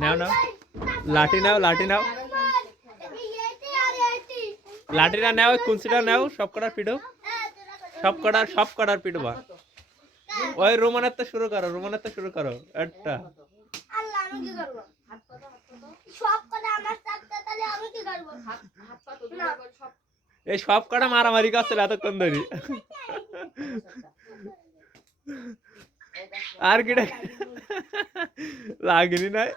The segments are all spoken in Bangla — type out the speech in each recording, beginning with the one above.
নাও নাও লাঠি নাও লাঠি নাও লাঠিটা নাও কুঞ্চিটা নাও সব কটার পিঠো সব কটার পিঠবা ওই রোমানের তো শুরু করো একটা এই সব কটা মারামারি করছে এতক্ষণ ধরে আর কিটা লাগেনি নাই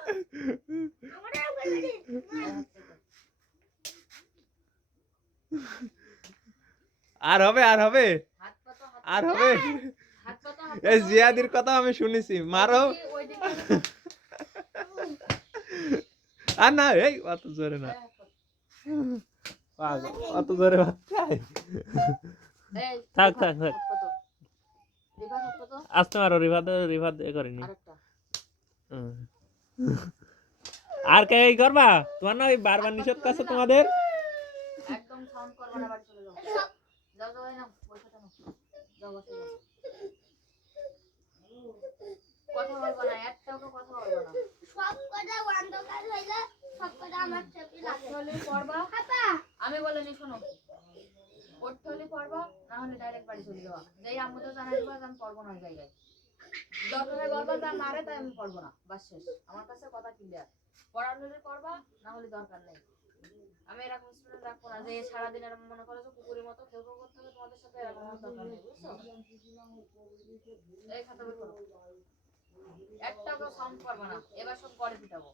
আর হবে এই জিয়াদির কথা আমি শুনেছি মারো আর না এই অত জোরে না অত জোরে থাক আসতে পারো রিভাত করিনি আর কে এই করবা তোমার না ওই বারবার নিষেধ করছে তোমাদের একদম সাউন্ড করবা না, বাড়ি চলে যাও। যাও যাও না, বসে থাকো। যাও বসে যাও। কথা বলবা না, একটাও কথা বলবা না। সব কথা অন্ধকার হইলে সব কথা আমার চেপে লাগে। চলে পড়বা। আপা আমি বলেনি শোনো। পড়তে হলে পড়বা, না হলে ডাইরেক্ট বাড়ি চলে যাওয়া। যেই আম্মু তো জানাই দিবা আমি পড়বো না জায়গায়। দরকারে বলবা যা মারে তাই আমি পড়বো না। বাস শেষ। আমার কাছে কথা ক্লিয়ার। পড়ার হলে পড়বা, না হলে দরকার নেই। আমি এরকম স্টুডেন্ট রাখবো না যে সারাদিন এরকম মনে করো যে কুকুরের মতো কেউ করতে হবে তোমাদের সাথে এরকম দরকার নেই, বুঝছো? এই খাতা বের করো। একটাও সাউন্ড করবে না, এবার সব পরে পিটাবো।